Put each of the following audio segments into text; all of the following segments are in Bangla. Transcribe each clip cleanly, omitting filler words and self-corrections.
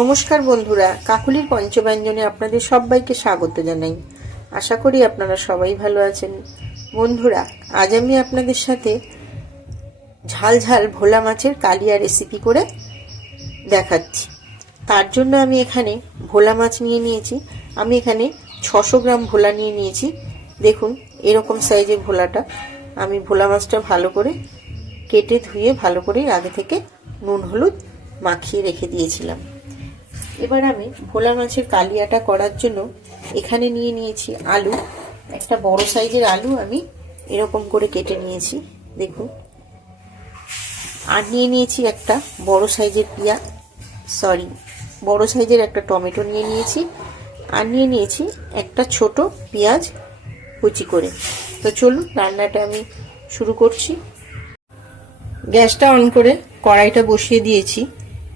নমস্কার বন্ধুরা, কাকুলির পঞ্চব্যঞ্জনে আপনাদের সবাইকে স্বাগত জানাই। আশা করি আপনারা সবাই ভালো আছেন। বন্ধুরা, আজ আমি আপনাদের সাথে ঝাল ঝাল ভোলা মাছের কালিয়া রেসিপি করে দেখাচ্ছি। তার জন্য আমি এখানে ভোলা মাছ নিয়ে নিয়েছি। আমি এখানে 600 গ্রাম ভোলা নিয়ে নিয়েছি। দেখুন, এরকম সাইজের ভোলাটা। আমি ভোলা মাছটা ভালো করে কেটে ধুয়ে ভালো করে আগে থেকে নুন হলুদ মাখিয়ে রেখে দিয়েছিলাম। এবার আমি ভোলা মাছের কালিয়াটা করার জন্য এখানে নিয়ে নিয়েছি আলু। একটা বড় সাইজের আলু আমি এরকম করে কেটে নিয়েছি, দেখুন। আর নিয়ে নিয়েছি একটা বড় সাইজের বড় সাইজের একটা টমেটো নিয়ে নিয়েছি। আর নিয়ে নিয়েছি একটা ছোট পেঁয়াজ কুচি করে। তো চলুন রান্নাটা আমি শুরু করছি। গ্যাসটা অন করে কড়াইটা বসিয়ে দিয়েছি।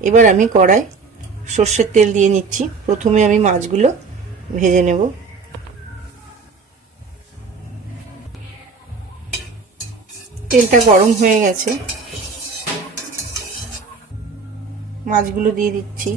এবার আমি কড়াই সর্ষের তেল দিয়ে নিচ্ছি। প্রথমে আমি মাছগুলো ভেজে নেব। তেলটা গরম হয়ে গেছে, মাছগুলো দিয়ে দিচ্ছি।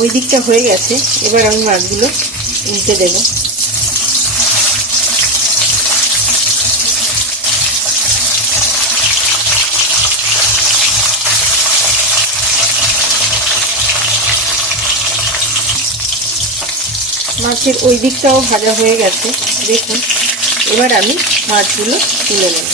ওই দিকটা হয়ে গেছে, এবার আমি মাছগুলো উল্টে দেব। মাছের ওই দিকটাও ভাজা হয়ে গেছে, দেখুন। এবার আমি মাছগুলো তুলে নেব।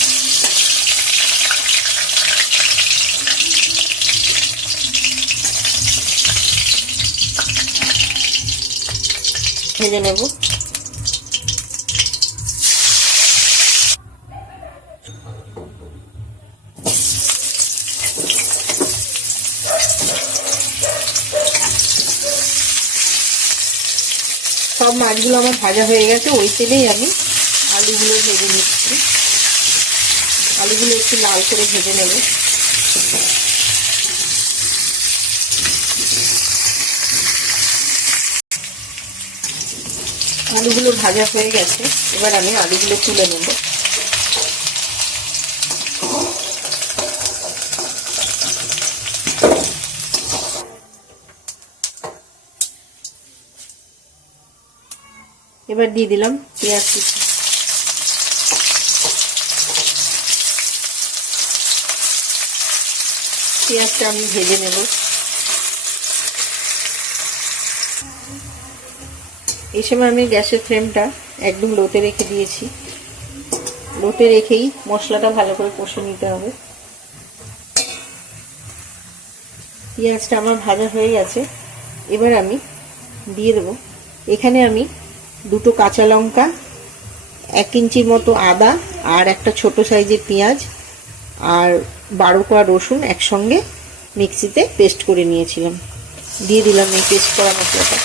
ভেজে নেব। সব মাছগুলো আমার ভাজা হয়ে গেছে। ওই তেলেই আমি আলুগুলো ভেজে নিচ্ছি। আলুগুলো একটু লাল করে ভেজে নেব। আলুগুলো ভাজা হয়ে গেছে, এবার আমি আলুগুলো তুলে নেব। এবার দিয়ে দিলাম পেঁয়াজ কুচি। পেঁয়াজটা আমি ভেজে নেব। এই সময় আমি গ্যাসের ফ্লেমটা একদম লোতে রেখে দিয়েছি। লোতে রেখেই মশলাটা ভালো করে কষে নিতে হবে। পেঁয়াজটা আমার ভাজা হয়ে গেছে, এবার আমি দিয়ে দেব। এখানে আমি দুটো কাঁচা লঙ্কা, 1 ইঞ্চির মতো আদা, আর একটা ছোট সাইজের পেঁয়াজ, আর 12 কোয়া রসুন একসঙ্গে মিক্সিতে পেস্ট করে নিয়েছিলাম। দিয়ে দিলাম এই পেস্ট করা মশলাটা।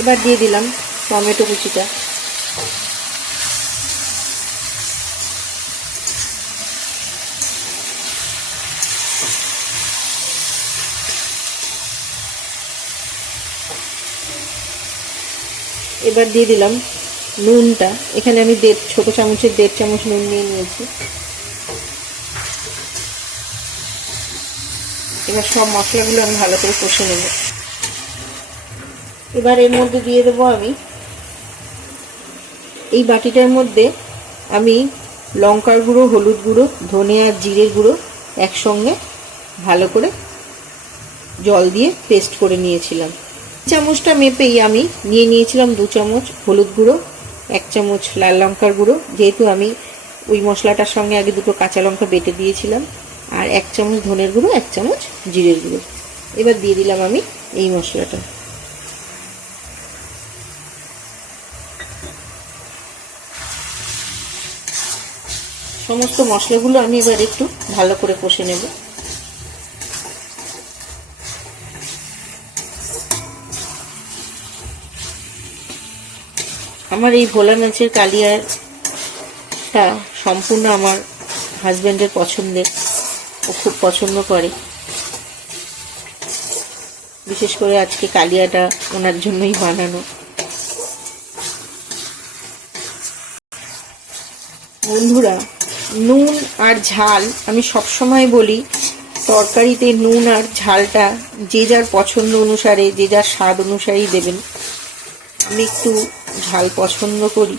এবার দিয়ে দিলাম টমেটো কুচিটা। এবার দিয়ে দিলাম নুনটা। এখানে আমি ছোট চামচের 1.5 চামচ নুন নিয়ে নিয়েছি। এবার সব মশলাগুলো আমি ভালো করে কষে নেব। এবার এর মধ্যে দিয়ে দেবো আমি এই বাটিটার মধ্যে আমি লঙ্কার গুঁড়ো, হলুদ গুঁড়ো, ধনে আর জিরের গুঁড়ো একসঙ্গে ভালো করে জল দিয়ে পেস্ট করে নিয়েছিলাম। চামচটা মেপেই আমি নিয়ে নিয়েছিলাম 2 চামচ হলুদ গুঁড়ো, 1 চামচ লাল লঙ্কার গুঁড়ো, যেহেতু আমি ওই মশলাটার সঙ্গে আগে দুটো কাঁচা লঙ্কা বেটে দিয়েছিলাম, আর 1 চামচ ধনের গুঁড়ো, 1 চামচ জিরের গুঁড়ো। এবার দিয়ে দিলাম আমি এই মশলাটা। সমস্ত মশলাগুলো আমি এবার একটু ভালো করে কষে নেব। আমার এই ভোলা মাছের কালিয়াটা সম্পূর্ণ আমার হাজব্যান্ডের পছন্দের, ও খুব পছন্দ করে। বিশেষ করে আজকে কালিয়াটা ওনার জন্যই বানানো। বন্ধুরা, নুন আর ঝাল আমি সবসময় বলি, তরকারিতে নুন আর ঝালটা যে যার পছন্দ অনুসারে, যে যার স্বাদ অনুসারেই দেবেন। আমি একটু ঝাল পছন্দ করি,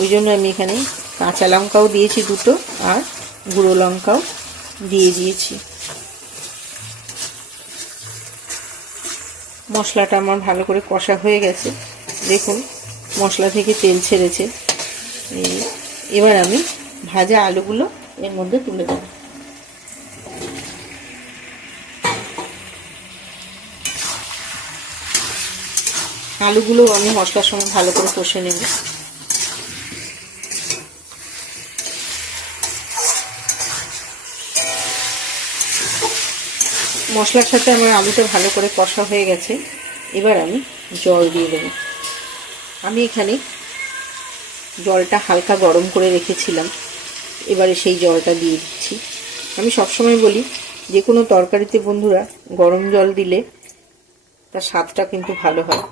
ওই জন্য আমি এখানে কাঁচা লঙ্কাও দিয়েছি দুটো, আর গুঁড়ো লঙ্কাও দিয়ে দিয়েছি। মশলাটা আমার ভালো করে কষা হয়ে গেছে, দেখুন মশলা থেকে তেল ছেড়েছে। এবার আমি ভাজা আলুগুলো এর মধ্যে তুলে দেব। আলুগুলো আমি মশলার সঙ্গে ভালো করে কষে নেব। মশলার সাথে আমার আলুটা ভালো করে কষা হয়ে গেছে। এবার আমি জল দিয়ে দেব। আমি এখানে জলটা হালকা গরম করে রেখেছিলাম, এবারে সেই জলটা দিয়ে দিচ্ছি। আমি সবসময় বলি, যে কোনো তরকারিতে বন্ধুরা গরম জল দিলে তার স্বাদটা কিন্তু ভালো হয়।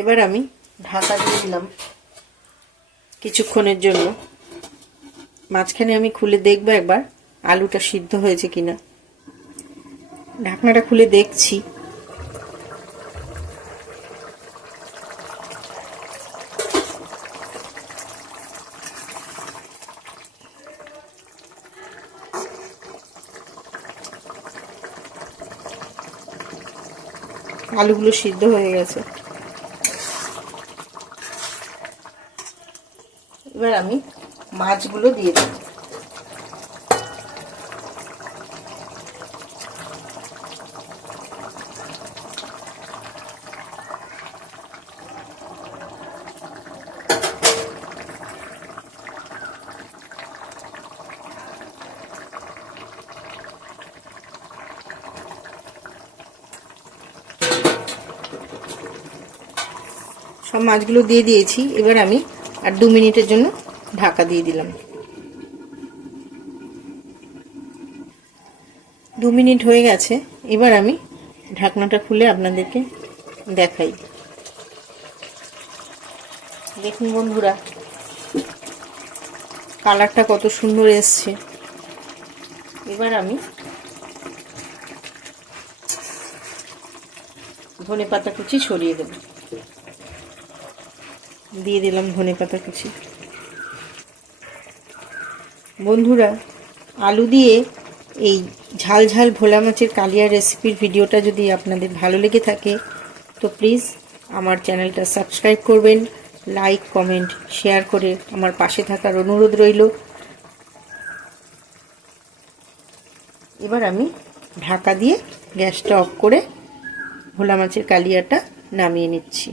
এবার আমি ঢাকা দিয়ে দিলাম কিছুক্ষণের জন্য। মাঝখানে আমি খুলে দেখবো একবার আলুটা সিদ্ধ হয়েছে কিনা। ঢাকনাটা খুলে দেখছি, আলুগুলো সিদ্ধ হয়ে গেছে। এবার আমি মাছগুলো দিয়ে দেব। সব মাছগুলো দিয়ে দিয়েছি। এবার আমি আর 2 মিনিটের জন্য ঢাকা দিয়ে দিলাম। 2 মিনিট হয়ে গেছে। এবার আমি ঢাকনাটা খুলে আপনাদেরকে দেখাই। দেখুন বন্ধুরা, কালারটা কত সুন্দর এসছে। এবার আমি ধনেপাতা কুচি ছড়িয়ে দেব। দিয়ে দিলাম ধনেপাতা কুচি। বন্ধুরা, আলু দিয়ে এই ঝাল ঝাল ভোলা মাছের কালিয়া রেসিপির ভিডিওটা যদি আপনাদের ভালো লেগে থাকে তো প্লিজ আমার চ্যানেলটা সাবস্ক্রাইব করবেন, লাইক কমেন্ট শেয়ার করে আমার পাশে থাকার অনুরোধ রইল। এবার আমি ঢাকা দিয়ে গ্যাসটা অফ করে ভোলা মাছের কালিয়াটা নামিয়ে নিচ্ছি।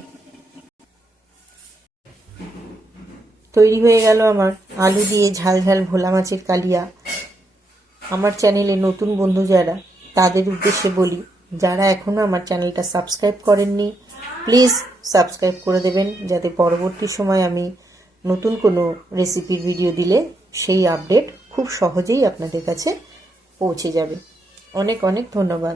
তৈরি হয়ে গেল আমার আলু দিয়ে ঝাল ঝাল ভোলা মাছের কালিয়া। আমার চ্যানেলে নতুন বন্ধু যারা, তাদের উদ্দেশ্যে বলি, যারা এখনও আমার চ্যানেলটা সাবস্ক্রাইব করেননি প্লিজ সাবস্ক্রাইব করে দেবেন, যাতে পরবর্তী সময় আমি নতুন কোনো রেসিপির ভিডিও দিলে সেই আপডেট খুব সহজেই আপনাদের কাছে পৌঁছে যাবে। অনেক অনেক ধন্যবাদ।